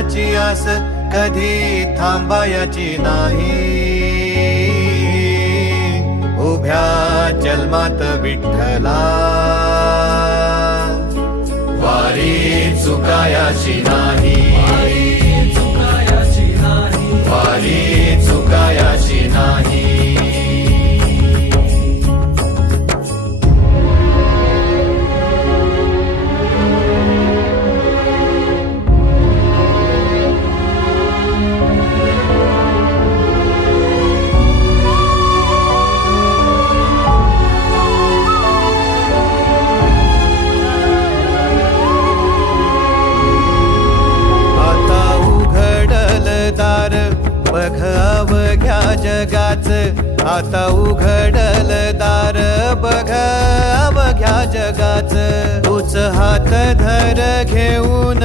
देवाची आस कधी थांबायची नाही. उभ्या जन्मात विठ्ठला वारी चुकायाची नाही. वारी चुकायाची नाही. बघ अवघ्या जगाच, आता उघडल दार बघ अवघ्या जगाच. तूच हात धर घेऊन